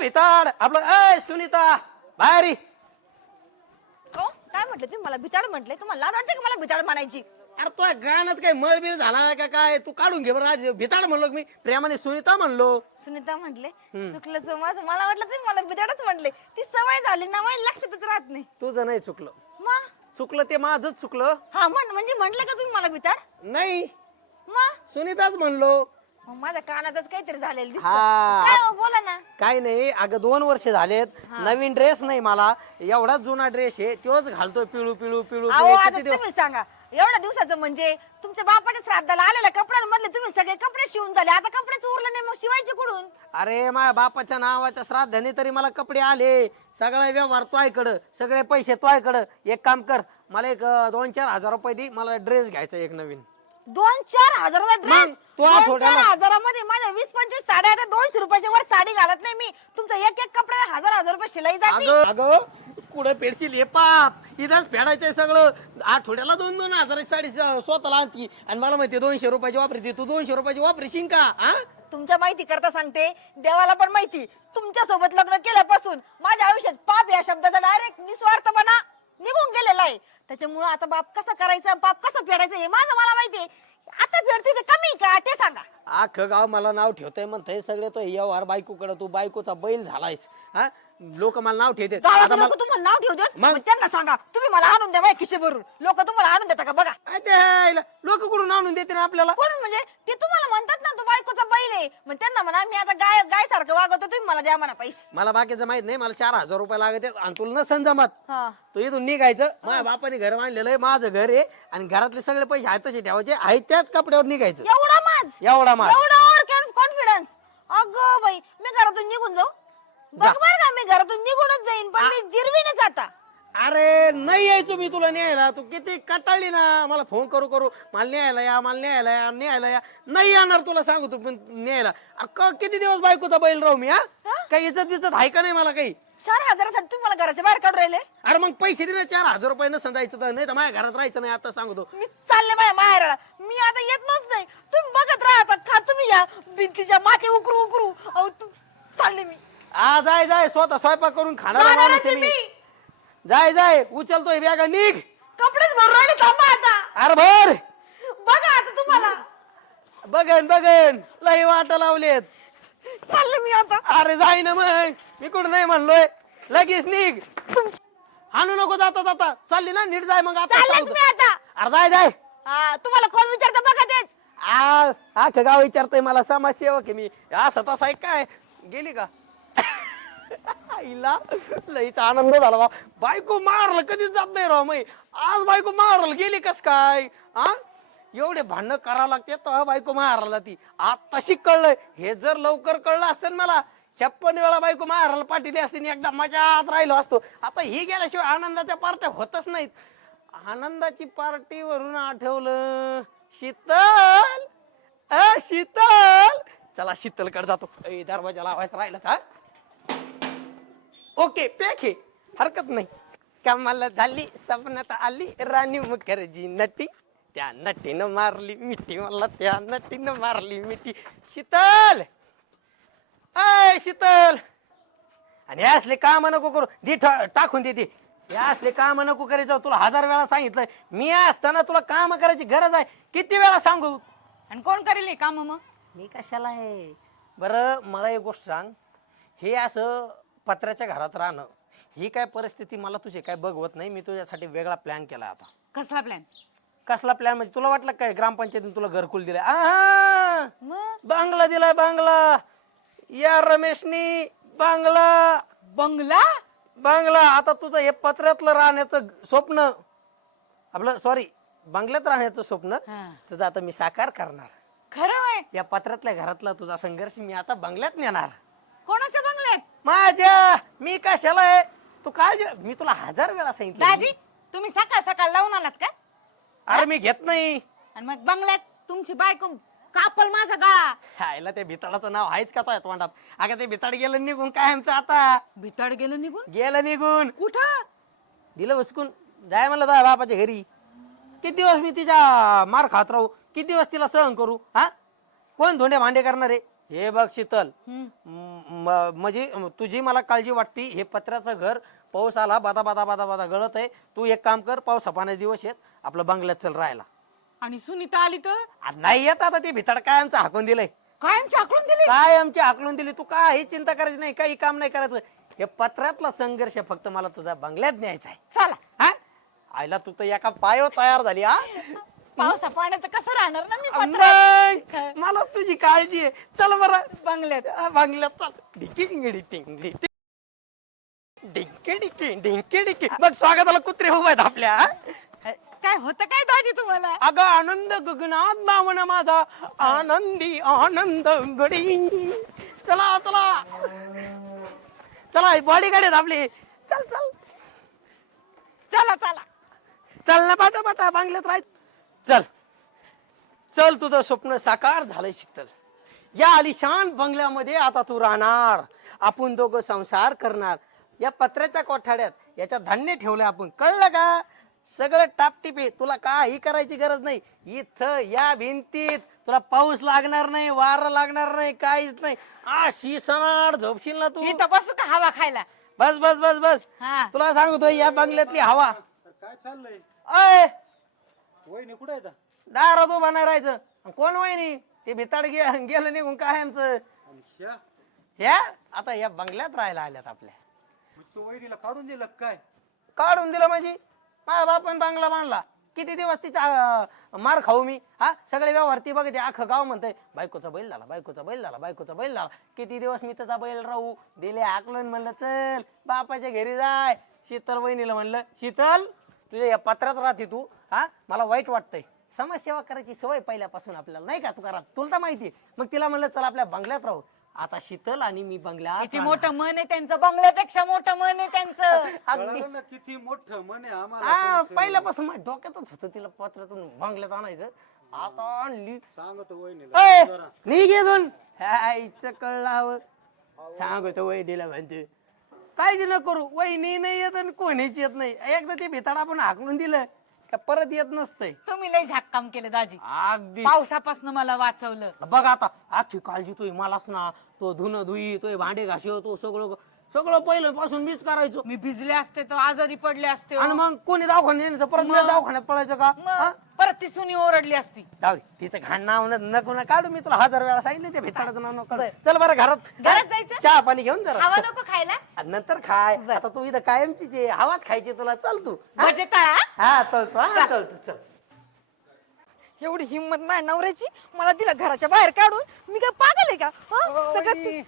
भिताड. आपलं अय सुनीता बाहेर ये. हो? काय म्हटलं तुम्ही? मला भिताड म्हटले तुम्हाला लाज वाटते का मला भिताड म्हणायची? अरे तो गाण्यात काय मळबीळ झाला का काय? तू काढून घे बरं आधी. भिताड म्हणलो का मी? प्रेमाने सुनीता म्हणलो. सुनीता म्हटले. चुकलं तर माझं. मला वाटलं तुम्ही मला भिताडच म्हटले. ती सवय झाली ना माझ्या लक्षातच राहत नाही. तुझं नाही चुकलं. मग चुकलं ते माझंच चुकलं. हा म्हण म्हणजे म्हटलं का तुम्ही मला भिताड? नाही. मग सुनीताच म्हणलो. मग माझ्या कानातच काहीतरी झालेलं दिसतं. हा. काय हो, बोला ना. काय नाही अगं दोन वर्ष झालेत. नवीन ड्रेस नाही मला. एवढा जुना ड्रेस आहे तोच घालतोय पिळू पिळू पिळू अहो पिळू. आता किती दिवस तुम्ही सांगा एवढ्या दिवसाचं म्हणजे तुमच्या बापाच्या श्राद्धाला आलेल्या कपड्यांमधले तुम्ही सगळे कपडे शिवून झाले. आता कपडेच उरले नाही मग शिवायचे कुठून? अरे माझ्या बापाच्या नावाच्या श्राद्धाने तरी मला कपडे आले. सगळा व्यवहार तोयकडं सगळे पैसे तोयकडं एक काम कर मला एक अं, दोन चार हजार रुपये दे मला ड्रेस घ्यायचा एक नवीन. दोन चार हजाराचा ड्रेस मग तो दोन आठवड्याला- चार हजारामध्ये माझ्या वीस पंचवीस साड्या आहेत दोनशे रुपयाच्या वर साडी घालत नाही मी. तुमचं एक एक कपड्याला हजार हजार रुपये शिलाई जाते. अगं अगं कुठं फेडशील हे पाप. इथंच फेडायचंय सगळं. आठवड्याला दोन दोन हजाराची साडी स- स्वतःला आणती. आणि मला माहिती दोनशे रुपयाची वापरते. तू दोनशे रुपयाची वापरशील का? हा तुमच्या माहिती करता सांगते देवाला पण माहिती. तुमच्यासोबत लग्न केल्यापासून माझ्या आयुष्यात पाप या शब्दाचा डायरेक्ट निस्वार्थपणा निघून गेलेला आहे. त्याच्यामुळे आता बाप कसा करायचा बाप कसं फेडायचं हे माझं मला माहिती आता फेडते ते कमी का? ते सांगा. आख गाव मला नाव ठेवतंय म्हणतंय सगळे तो व्यवहार बायकोकडे तू बायकोचा बैल झालायस हा? लोक मला नाव ठेवते गावाचे आता मला तुम्हाला नाव ठेवू देत मग? मग त्यांना सांगा. तुम्ही मला आणून द्या खिशे भरून लोक तुम्हाला आणून देता का? बघा. लोक कुठून आणून देते ना आपल्याला? कोण म्हणजे? ते तुम्हाला म्हणतात ना तू बायकोचा बैल आहे. मग त्यांना म्हणा मी आता गाय गाय सारखं वागवतो तुम्ही मला द्या म्हणा पैसे. मला बाकीचं माहीत नाही मला चार हजार रुपये लागत आहेत आणि तुला नसन जमत. हा. तू इथून निघायचं. माझ्या बापाने घर बांधलेलं आहे माझं घर आहे आणि घरातले सगळे पैसे आहेत तसे ठेवायचे आहेत त्याच कपड्यावर निघायचं. एवढा माझ. एवढा माल एवढा कॉन्फिडन्स अगं बाई मी घरातून निघून जाऊ. बघ जा. बरं का मी घरातून निघूनच जाईन पण मी जिरवीनच आता. अरे नाही यायचो मी तुला न्यायला. तू किती कटाळली ना. मला फोन करू करू. मला न्यायला या मला न्यायला या न्यायला या. नाही येणार तुला सांगू तू पण न्यायला. अरे क- किती दिवस बायकोचा बैल राहू मी हा? काही इज्जत बिजत आहे का नाही मला काही? चार हजारासाठी तुम्ही मला घराच्या बाहेर काढून राहिले? अरे मग पैसे दे ना. चार हजार रुपये नसन जायचं तर. नाही तर माझ्या घरात राहायचं नाही आता सांगतो. मी चालले माझ्या माहेराला. मी आता येतच नाही तुम्ही बघत राहता खा तुम्ही या. भिंतीच्या माती उकरू उकरू. तू आ जाय जाय स्वतः स्वयंपाक करून खाणार माणूस आहे मी. जाय जाय उचलतोय बॅगा निघ. कपडेच भरून राहिले थांबा आता. अरे भर. बघा आता तुम्हाला. बघन बघन. लई वाटा लावलेत. चालले मी आता. अरे जाय ना मग. मी कुठं नाही म्हणलोय. लगेच निघ. हाणू नको जाता जाता. चालली ना नीट जाय मग आता चाललेच अरे जाय जाय. हा तुम्हाला कोण विचारतं बघा तेच. आ अख्खं गाव विचारतय मला समाजसेवक आहे मी. असं तसा काय? गेली का? आईला. लईचा आनंद झाला बा. बायको मारलं कधीच जात नाही राव मै आज बायको मारलं गेली कस काय? हा एवढे भांडणं करावं लागते तेव्हा बायको मारायला ती. आताशी कळलंय. हे जर लवकर कळलं असतं ना मला छप्पन वेळा बायको मारायला पाठिली असते आणि एकदा मजात राहिलो असतो. आता ही गेल्याशिवाय आनंदाच्या पार्ट्या होतच नाहीत. आनंदाची पार्टी वरून आठवलं शीतल अ शीतल. चला शीतलकडे जातो. दरवाजा लावायचा राहिला हा. ओके आहे हरकत नाही. कमाला झाली सपनात आली राणी मुखर्जी नटी. त्या नटीनं मारली मिठी मला त्या नटीनं मारली मिठी. शीतल! अय शीतल! आणि हे असले काम नको करू. दे ठ- टाकून दे ते हे असले काम नको करीत जाऊ तुला हजार वेळा सांगितलं मी असताना तुला काम करायची गरज आहे. किती वेळा सांगू? आणि कोण करेल हे काम मग? मी कशाला आहे? बरं मला एक गोष्ट सांग. हे असं पत्र्याच्या घरात राहणं ही काय परिस्थिती मला तुझी काय बघवत नाही मी तुझ्यासाठी वेगळा प्लॅन केला आता. कसला प्लॅन कसला प्लॅन म्हणजे तुला वाटलं काय ग्रामपंचायतीने तुला घरकुल दिलंय? आहा! मग? बांगला दिलाय बांगला. या रमेशनी बांगला. बंगला? बांगला. आता तुझं हे पत्र्यातलं राहण्याचं स्वप्न आपलं सॉरी बंगल्यात राहण्याचं स्वप्न. तुझं आता मी साकार करणार. खरं या पत्रातल्या घरातला तुझा संघर्ष मी आता बंगल्यात नेणार. कोणाच्या माझ्या मी कशाला आहे? तू काळजी मी तुला हजार वेळा सांगितलं. दाजी तुम्ही सकाळ सकाळ लावून आलात का? अरे मी घेत नाही. आणि मग बंगल्यात तुमची बायको कापल माझा गळा. हायला त्या भिताडाचं नाव आहेच का तो तोंडात अगं ते भिताड गेलं निघून कायमचं आता. भिताड गेलं निघून? गेलं निघून. कुठं? दिलं उचकून जाय म्हणलं जाय बापाच्या घरी. किती दिवस मी तिच्या मार खात राहू? किती दिवस तिला सहन करू? हा? कोण धोंडे भांडे करणार? आहे हे बघ शीतल हम्म. म, म- म्हणजे तुझी मला काळजी वाटती हे पत्र्याचं घर पाऊस आला बादा बादा बादा बादा गळत आहे. तू एक काम कर पावसा पाण्याचे दिवस येत आपलं बंगल्यात चल राहायला. आणि सुनीता आली तर? आ, नाही येत आता ते भिताड काय आमचं हाकून दिलंय? कायम चाकलून दिली? काय आमची हाकलून दिली? तू काही चिंता करायची नाही काही काम नाही करायचं. हे पत्र्यातला संघर्ष फक्त मला तुझा बंगल्यात न्यायचा आहे. चला हा? आईला तू तर एका पायावर तयार झाली हा? पावसा पाण्याचं कसं राहणार ना मी पत्रात? मग मला तुझी काळजी आहे. चल बरं. बंगल्यात. आ, बंगल्यात चल. डिकिंगडी टिंगडी डिंके डिकी. डिंके डिकी बघ स्वागताला कुत्रे उभे आहेत आपल्या हा? काय होतं काय दाजी तुम्हाला? अगं आनंद गगनात नावण माझा. आनंदी आनंद गडी. चला चला. चला बॉडी गाडी आपली. चल चल. चला चला. चल ना पाटा पाटा बांगल्यात राह चल. चल तुझं स्वप्न साकार झालंय शीतल. या आलिशान बंगल्यामध्ये आता तू राहणार. आपण दोघं संसार करणार. या पत्र्याच्या कोठाड्यात याच्यात धान्य ठेवलंय आपण. कळलं का? सगळं टापटिपे. तुला काही करायची गरज नाही. इथं या भिंतीत तुला पाऊस लागणार नाही वारं लागणार नाही काहीच नाही. अशी सणाड झोपशील ना तू? इथं बसू का हवा खायला? बस बस बस बस. हा. तुला सांगतोय या बंगल्यातली हवा. काय चाललंय? अय! वहिनी कुठे आहे दारात उभा नाही राहायचं. कोण वहिनी? ते भिताड गे गेलं निघून काय आमचं आणि ह्या? ह्या? आता या बंगल्यात राहायला आल्यात आपल्या. मग तू वहिनीला काढून दिलं का काय? काढून दिलं म्हणजे? माझ्या बापान बांगला बांधला. किती दिवस तिचा अं, मार खाऊ मी? हा? सगळे व्यवहार ती बघते. अख्खं गाव म्हणतंय बायकोचा बैल झाला बायकोचा बैल झाला बायकोचा बैल झाला. किती दिवस मी त्याचा बैल राहू? दिले आकलन म्हणलं चल बापाच्या घरी जाय. शीतल वहिनीला म्हणलं शीतल तुझ्या या पत्रात राहते तू. हा? मला वाईट वाटतंय. समाजसेवा करायची सवय पहिल्यापासून आपल्याला नाही का तू करा तुला तर माहिती मग तिला म्हणलं चल आपल्या बंगल्यात राहू. आता शीतल आणि मी बंगल्यात किती राहणार. मोठं मन आहे त्यांचं बंगल्यापेक्षा मोठं मन आहे त्यांचं. अगदी. कळलं ना किती मोठं मन आहे हा आम्हाला तुमचं. पहिल्यापासून माझ्या डोक्यातच होतं तिला पत्रातून बंगल्यात आणायचं. आता आणली. सांगतो वहिनीला. जरा. मी घेऊन हायचं कळलं सांगतो वहिनीला म्हणते काळजी न करू. वहिनी नाही येत आणि कोणीच येत नाही. एकदा ते भिताड आपण हाकलून दिलं. का परत येत नसतंय? तुम्ही लय झाक्काम केलं दाजी. अगदी. पावसापासून मला वाचवलं. बघ आता आखी काळजी तोय मलाच ना. तो धुन धुई तो भांडे घाशिव तो सगळं सगळं पहिलं पासून मीच करायचो. मी भिजले असते तर आजारी पडले असते हो. आणि मग कोणी दवाखान्यात तर परत मी? दवाखान्यात पळायचं का? हा? परत ती सुनी ओरडली असती. जाऊ दे. तिचं घाण नाव न- नको ना काढू मी तुला हजार वेळा सांगितलं ते भिताडाचं नाव नको काढू. चल बरं घरात. घरात जायचं? चहा पाणी घेऊन जरा हवा नको खायला? आणि नंतर खाय. आता तू इथं कायमचीच आहे हवाच खायची तुला. चल तू. हा? म्हणजे तळा हा? चलतो हा चलतो चल. एवढी हिंमत माझ्या नवऱ्याची? मला दिला घराच्या बाहेर काढून मी काय पागल आहे का? हं? सगळं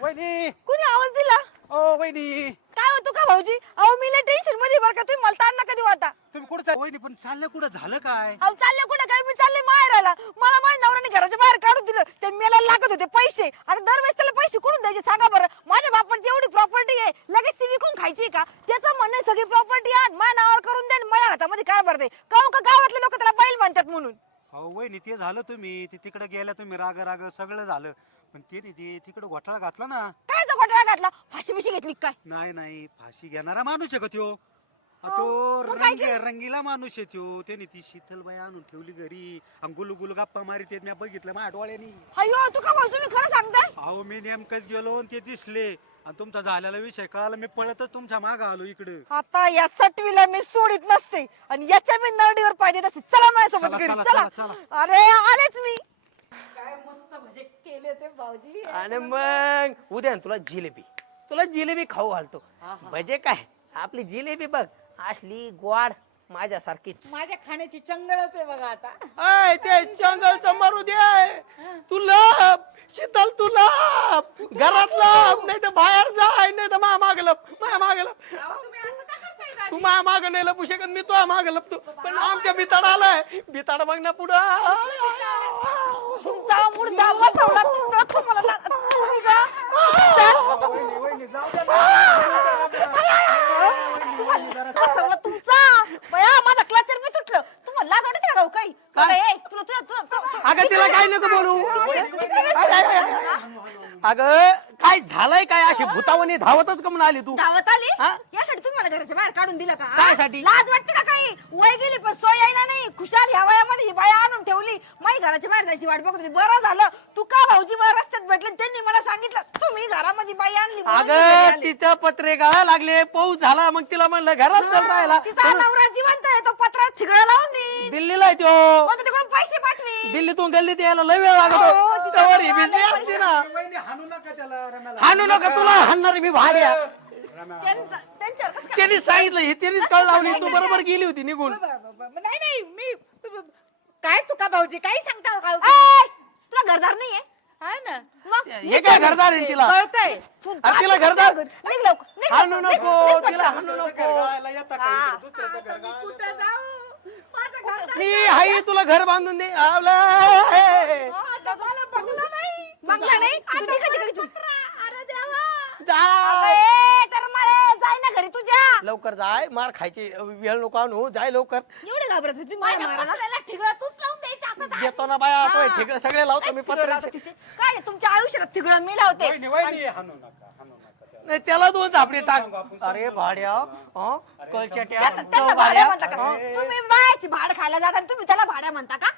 वहिनी. कुणी आवाज दिला? ओ वहिनी. काय होतो का भाऊजी? अहो मी टेन्शनमध्ये बरं का तुम्ही मला ताण नका देऊ आता. तुम्ही कुठं चाल- वहिनी पण चाललं कुठं झालं काय? अहो चालले कुठे काय? मी चालले माहेराला. मला माझ्या नवऱ्याने घराच्या बाहेर काढून दिलं. ते मेला लागत होते पैसे. आता दरवेळेस त्याला पैसे कुठून द्यायचे सांगा बरं. माझ्या बापाची एवढी प्रॉपर्टी आहे लगेच ती विकून खायची का? त्याचं म्हणणं आहे, सगळी प्रॉपर्टी आण. माझ्या नावावर करून दे आणि माझ्या हातामध्ये काय भरते काहून का गावातले लोक त्याला बैल म्हणतात म्हणून? अहो वहिनी ते झालं तुम्ही. ते तिकडे गेल्या तुम्ही राग राग सगळं झालं. पण ते ते तिकडे घोटाळा घातला ना. काय तो घोटाळा घातला. फाशी बिशी घेतली काय? नाही नाही. फाशी घेणारा माणूस आहे का त्यो? अ, तो मग काय रंग रंगीला माणूस आहे त्यो. त्याने ती शीतलबाई आणून ठेवली घरी. आणि गुलू गुलू गप्पा मारित मी बघितलं माझ्या डोळ्यानी. अयो तू का भाऊ तुम्ही खरं सांगताय? अहो मी नेमकंच गेलो आणि ते दिसले. आणि तुमचा झालेला विषय कळाला. मी पळतच तुमच्या माग आलो इकडं. आता या सटवीला मी सोडित नसते. आणि याच्या मी नरडीवर पाहिजे असते. चला माझ्यासोबत चला, घरी. चला, चला चला, अरे आलेच मी काय मस्त भजे केले ते भाऊजी आणि मग उद्या ना तुला जिलेबी. तुला जिलेबी खाऊ घालतो. भजे काय? आपली जिलेबी बघ असली गोड. माझ्यासारखी. माझ्या खाण्याची चंगळच आहे बघा आता. अय ते जंगलचं मरू दे तू लप शीतल तू लप. घरात लप नाही तर बाहेर जाय नाही तर मा माग लप माया माग लप. तुम्ही असं का करताय दाजी? तू माया माग नाही लपू शकत मी तुझ्या माग लपतो. पण आमच्या बिताड आलाय. बिताड बघ ना पुढं तुमचा बया माझा क्लचर मी तुटलं तुम्हाला लाज वाटते का हो काही काय? ए, तुला तुला तुला- तुला- अगं तिला काय नको बोलू. अगं काय झालंय काय अशी भूतावणी धावतच कमून आली तू? धावत आली? हा? यासाठी तुम्ही मला घराच्या बाहेर काढून दिलं का? हा? कायसाठी? लाज वाटते का काही? वय गेली पण सोय आहे ना नाही. खुशाल ह्या वयामध्ये ही बाया आणून ठेवली. माझी घराच्या बाहेर जायची वाट बघत होती. बरं झालं. तू का भाऊजी मला रस्त्यात भेटले त्यांनी मला सांगितलं तुम्ही घरामध्ये बाई आणली म्हणून मी घरी अगं आले. तिच्या पत्रे गाळा लागले. पाऊस झाला. मग तिला म्हणलं घरात चल राहायला. तिचा नवरा जिवंत आहे. तो पत्रात ठिगळा लावून दिल्लीला आहे मग तिकडून पैसे पाठवी दिल्लीतून गल्लीत यायला लय वेळ हो, लागतो तिचा त्यावर ही असते ना. वहिनी हाणू नका त्याला रम्याला. हाणू नका तुला हाणणार मी भाड्या. रम्या, त्यांचं- त्यांच्यावर कसं काय- त्यांनी सांगितलं हे त्यांनीच कळ लावली तू बरोबर गेली होती निघून. नाही नाही मी काय तुका भाऊजी काय सांगता का ऐ, तुला घरदार नाहीये? हा ना. मग हे काय घरदार आहे तिला? कळतंय. तू अरे तिला घरदार निघ लवकर, निघ हाणू लवकर, निघ, नको निघ तिला. हाणू नको. गाळायला येता का. इकडे? दुसऱ्याचं घर गाळायला कुठं जाऊ माझं घर मी हाई तुला घर बांधून दे. आवला आता मला बघलं नाही. बंगला नाही? तू कधी तू जा. ए, तर मळे जाय ना घरी तुझ्या. लवकर जाय मार खायची वेळ नको आणू. जाय लवकर. एवढी घाबरत होती मारायला. आता. देतो ना बाया तो ठिकळे सगळे लावतो मी पत्र. काय तुमच्या आयुष्यात तिघळं मी लावते? वहिनी वहिनी हाणू नका हाणू नका. नाही त्याला दोन झापडी टाक अरे भाड्या. हं? कळचट्या त्यांना भाड्या म्हणता का. तुम्ही बायाची भाड खायला जाता आणि तुम्ही त्याला भाड्या म्हणता का?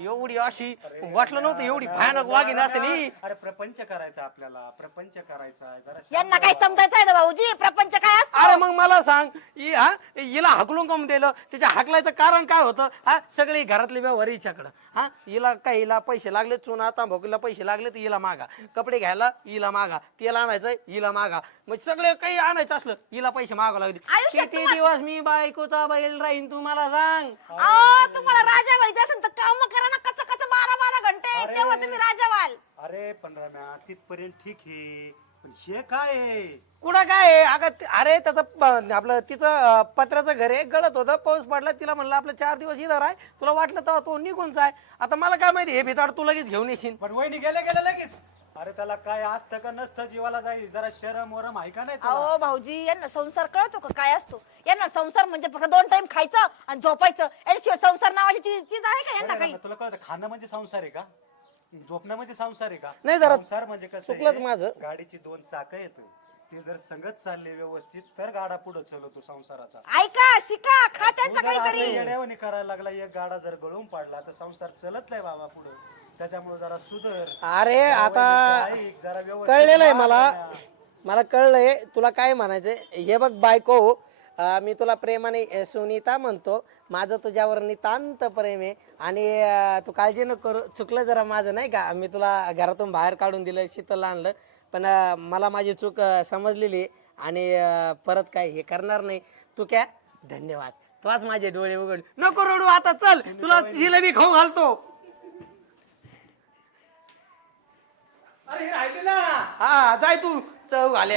एवढी अशी वाटलं नव्हतं एवढी भयानक वाघीन असेल ही. अरे प्रपंच करायचा आपल्याला प्रपंच करायचा यांना काय व्हा. समजायचं ना भाऊजी? प्रपंच काय असतो? अरे मग मला सांग हि- हा हिला हाकलून कम दिलं? तिच्या हाकलायचं कारण काय होतं? हा सगळे घरातले व्यवहार हिच्याकडं. हा हिला काय हिला पैसे लागले चुना तांबाखूला पैसे लागले तर हिला मागा. कपडे घ्यायला हिला मागा. तेल आणायचं हिला मागा. मग सगळे काही आणायचं असलं हिला पैसे मागावं लागले. आयुष्यात किती दिवस मी बायकोचा बैल राहीन तू मला सांग. अहो, तुम्हाला राजा व्हायचं असेल तर काम करा ना कच कच बारा बारा घंटे. अरे. तेव्हा तुम्ही राजा व्हाल अरे पण रम्या तिथपर्यंत ठीक आहे पण हे काय आहे कुठं काय आहे? अगं ते- अरे त्याचं प- आपलं तिचं अं, पत्र्याचं घर आहे. गळत होतं पाऊस पडला तिला म्हणलं आपलं चार दिवस इथं राय तुला वाटलं तर तो निघून जाय. आता मला काय माहिती हे भिताड तू लगेच घेऊन येशील. पण वहिनी गेले गेले लगेच. अरे त्याला काय असतं का नसतं जीवाला जाईल? जरा शरम वरम आहे का नाही तुला? अहो भाऊजी यांना संसार कळतो का? काय असतो? यांना संसार म्हणजे फक्त दोन टाइम खायचं आणि झोपायचं. याच्याशिवाय संसार नावाची चीज चीज आहे का यांना काही? तुला कळतं खाणं म्हणजे संसार आहे का? झोपणं म्हणजे संसार आहे का? नाही जरा संसार म्हणजे कसं चुकलंच आहे? माझं. गाडीची दोन चाक येत ते जर संगत चालले व्यवस्थित तर गाडा पुढे चालवतो संसाराचा. ऐका शिका खा तू त्यांचं जर असं काहीतरी येड्यावानी करायला लागला एक गाडा जर गळून पडला तर संसार चलत नाही बाबा पुढे. त्याच्यामुळे जरा सुधर. अरे आता ऐक, जरा व्यवस्थित कळलेलं आहे मला. मला कळलंय तुला काय म्हणायचंय? हे बघ बायको अं, मी तुला प्रेमाने अं, सुनीता म्हणतो. माझं तुझ्यावर नितांत प्रेम आहे. आणि अं, तू काळजी नको करू चुकलं जरा माझं नाही का? मी तुला घरातून बाहेर काढून दिलं शीतल आणलं. पण अं, मला माझी चूक अं, समजलेली आहे. आणि अं, परत काय हे करणार नाही. तू काय? धन्यवाद. तुलाच माझे डोळे उघड. नको रडू आता चल. तुला जिलेबी खाऊ घालतो. अरे हे राहिले ना. हा जाय तू. चव आले